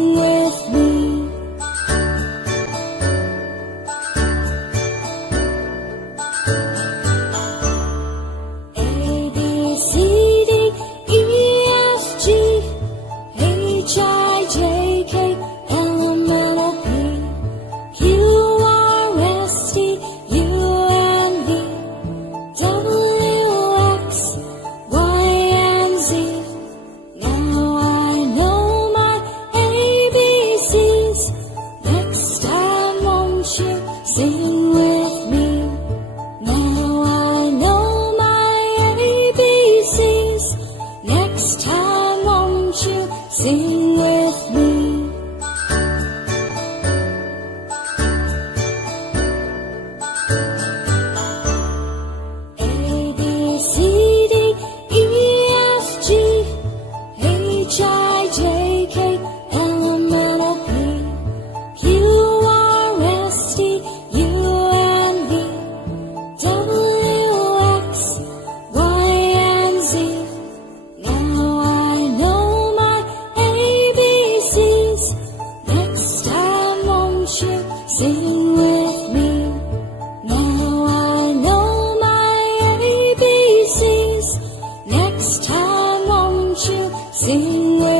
sing with me. A, B, C, D, E, F, G, H, I, J, K, L, M, N, O, P, Q, R, S, T, U, and V, W, X, Y, and Z. Now I know my ABCs. Next time won't you sing with me? Now I know my ABCs. Next time won't you sing with me? A, B, C, D, E, F, G, H, I, J, K, L, M, N, O, P, Q, R, S, T, U, and V, W, X, Y, and Z. Now I know my ABCs. Next time won't you sing with me? Now I know my ABCs. Next time won't you sing with me?